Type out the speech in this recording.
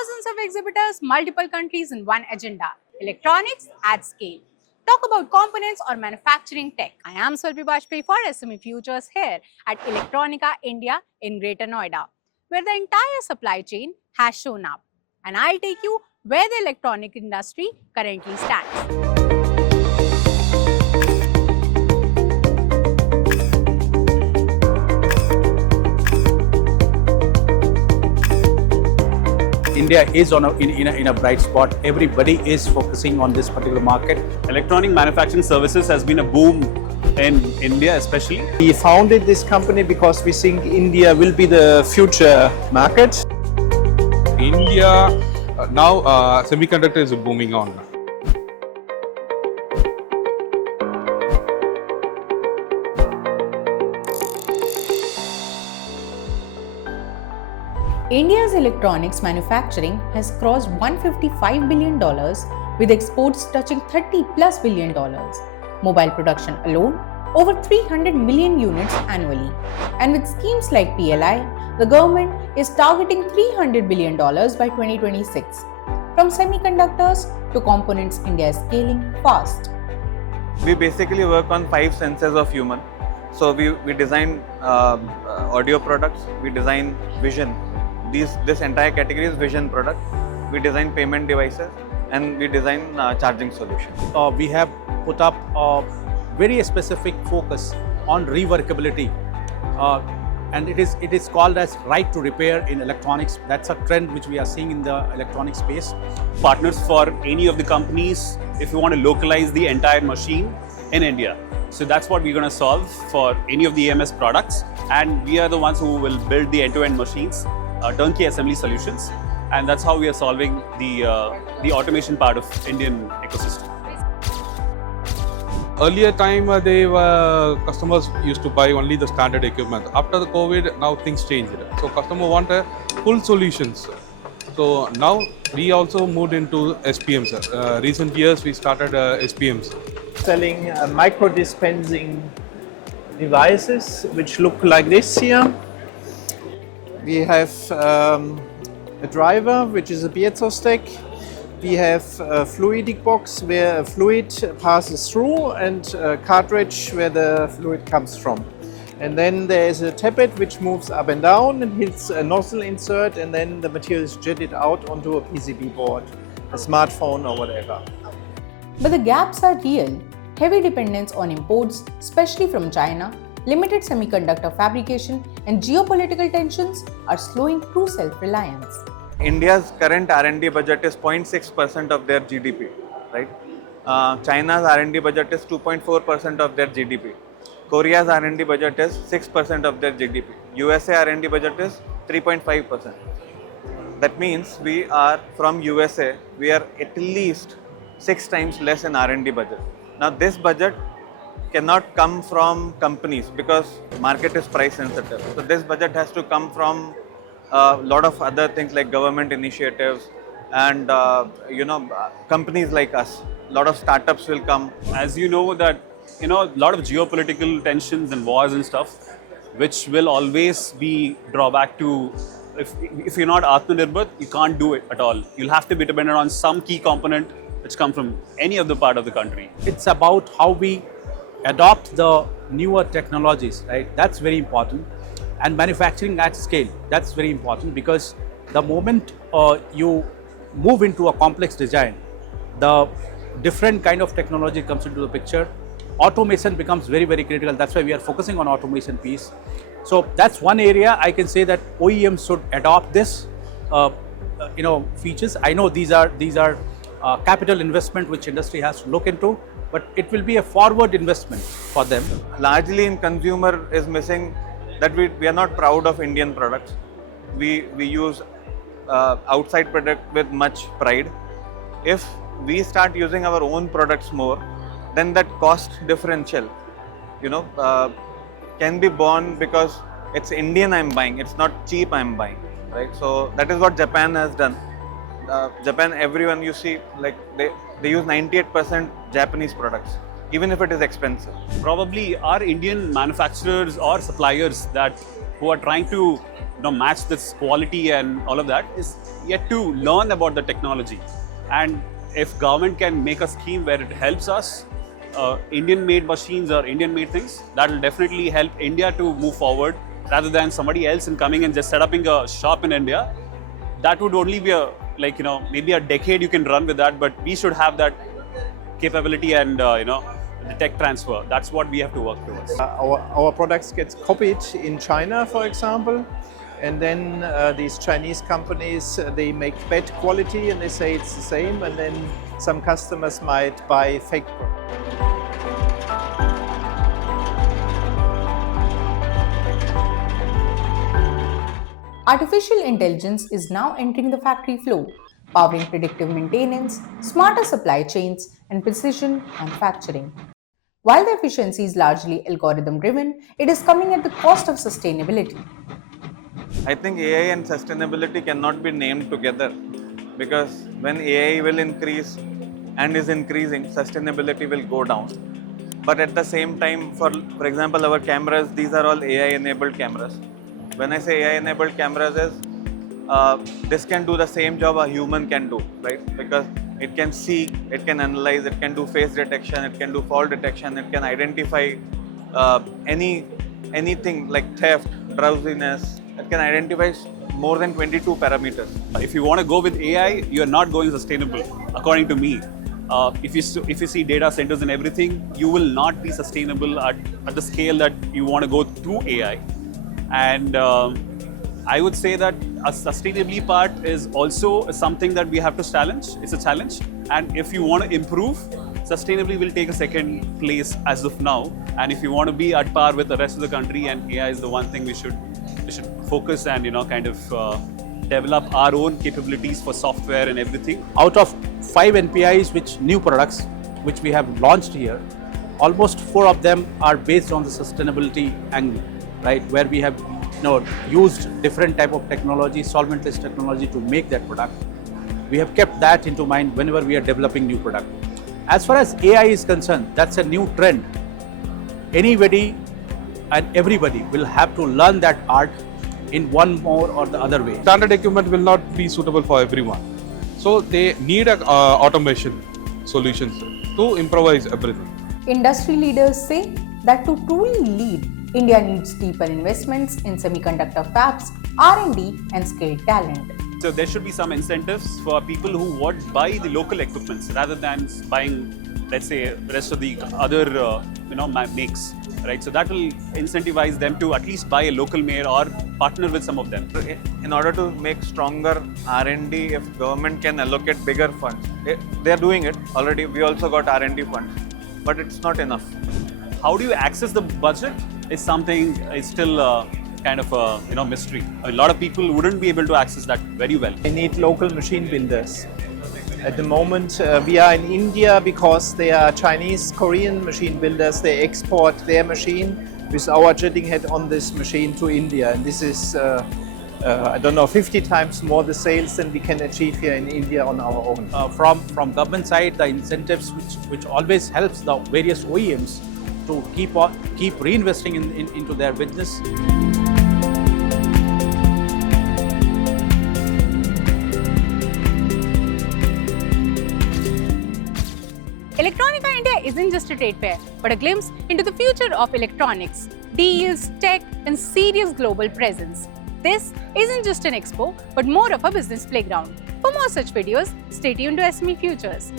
Thousands of exhibitors, multiple countries in one agenda. Electronics at scale. Talk about components or manufacturing tech. I am Swalpi Bajpayee for SME Futures here at Electronica India in Greater Noida, where the entire supply chain has shown up. And I'll take you where the electronic industry currently stands. India is in a bright spot. Everybody is focusing on this particular market. Electronic manufacturing services has been a boom in India especially. We founded this company because we think India will be the future market. India now semiconductor is booming on. India's electronics manufacturing has crossed $155 billion with exports touching $30+ billion. Mobile production alone, over 300 million units annually. And with schemes like PLI, the government is targeting $300 billion by 2026. From semiconductors to components, India is scaling fast. We basically work on 5 senses of human. So we design audio products, we design vision. This entire category is vision product. We design payment devices and we design charging solutions. We have put up a very specific focus on reworkability, and it is called as right to repair in electronics. That's a trend which we are seeing in the electronic space. Partners for any of the companies if you want to localize the entire machine in India. So that's what we're going to solve for any of the EMS products, and we are the ones who will build the end-to-end machines. Turnkey assembly solutions, and that's how we are solving the automation part of Indian ecosystem. Earlier time, customers used to buy only the standard equipment. After the COVID, now things changed. So customer want a full solutions. So now we also moved into SPMs. Recent years we started SPMs. Selling micro dispensing devices which look like this here. We have a driver, which is a piezo stack. We have a fluidic box where a fluid passes through and a cartridge where the fluid comes from. And then there is a tappet which moves up and down and hits a nozzle insert, and then the material is jetted out onto a PCB board, a smartphone or whatever. But the gaps are real. Heavy dependence on imports, especially from China, limited semiconductor fabrication and geopolitical tensions are slowing true self-reliance. India's current R&D budget is 0.6% of their GDP, right? China's R&D budget is 2.4% of their GDP. Korea's R&D budget is 6% of their GDP. USA R&D budget is 3.5%. That means we are from USA, we are at least 6 times less in R&D budget. Now this budget cannot come from companies because market is price sensitive. So this budget has to come from a lot of other things like government initiatives and companies like us. A lot of startups will come. As you know that a lot of geopolitical tensions and wars and stuff, which will always be drawback to if you're not Atmanirbhar, you can't do it at all. You'll have to be dependent on some key component which come from any of the part of the country. It's about how we adopt the newer technologies, right? That's very important. And manufacturing at scale, that's very important, because the moment you move into a complex design, the different kind of technology comes into the picture. Automation becomes very, very critical. That's why we are focusing on automation piece. So that's one area I can say that OEMs should adopt this features. I know these are capital investment which industry has to look into, but it will be a forward investment for them. Largely in consumer is missing that we are not proud of Indian products. We use outside product with much pride. If we start using our own products more, then that cost differential, can be borne because it's Indian I'm buying, it's not cheap I'm buying, right? So that is what Japan has done. Japan, everyone you see, like they use 98% Japanese products, even if it is expensive. Probably our Indian manufacturers or suppliers that who are trying to match this quality and all of that is yet to learn about the technology. And if government can make a scheme where it helps us, Indian-made machines or Indian-made things, that will definitely help India to move forward rather than somebody else in coming and just setting up a shop in India. That would only be maybe a decade you can run with that, but we should have that capability and the tech transfer. That's what we have to work towards. Our products get copied in China, for example, and then these Chinese companies, they make bad quality and they say it's the same, and then some customers might buy fake products. Artificial intelligence is now entering the factory floor, powering predictive maintenance, smarter supply chains, and precision manufacturing. While the efficiency is largely algorithm-driven, it is coming at the cost of sustainability. I think AI and sustainability cannot be named together, because when AI will increase and is increasing, sustainability will go down. But at the same time, for example, our cameras, these are all AI-enabled cameras. When I say AI-enabled cameras is, this can do the same job a human can do, right? Because it can see, it can analyze, it can do face detection, it can do fall detection, it can identify anything like theft, drowsiness. It can identify more than 22 parameters. If you want to go with AI, you are not going sustainable, according to me. If you see data centers and everything, you will not be sustainable at the scale that you want to go through AI. And I would say that a sustainability part is also something that we have to challenge. It's a challenge. And if you want to improve, sustainability will take a second place as of now. And if you want to be at par with the rest of the country, and AI is the one thing we should focus and develop our own capabilities for software and everything. Out of 5 NPIs, new products which we have launched here, almost 4 of them are based on the sustainability angle, right? Where we have used different type of technology, solventless technology to make that product. We have kept that into mind whenever we are developing new product. As far as AI is concerned, that's a new trend. Anybody and everybody will have to learn that art in one more or the other way. Standard equipment will not be suitable for everyone. So they need automation solutions to improvise everything. Industry leaders say that to truly lead, India needs deeper investments in semiconductor fabs, R&D, and skilled talent. So there should be some incentives for people who would buy the local equipments rather than buying, let's say, the rest of the other makes, right? So that will incentivize them to at least buy a local made or partner with some of them. In order to make stronger R&D, if government can allocate bigger funds, they are doing it already. We also got R&D funds, but it's not enough. How do you access the budget is something is still kind of a mystery. A lot of people wouldn't be able to access that very well. They need local machine builders. At the moment, we are in India because they are Chinese, Korean machine builders. They export their machine with our jetting head on this machine to India. And this is, 50 times more the sales than we can achieve here in India on our own. From government side, the incentives which always helps the various OEMs to keep reinvesting into their business. Electronica India isn't just a trade fair, but a glimpse into the future of electronics, deals, tech, and serious global presence. This isn't just an expo, but more of a business playground. For more such videos, stay tuned to SME Futures.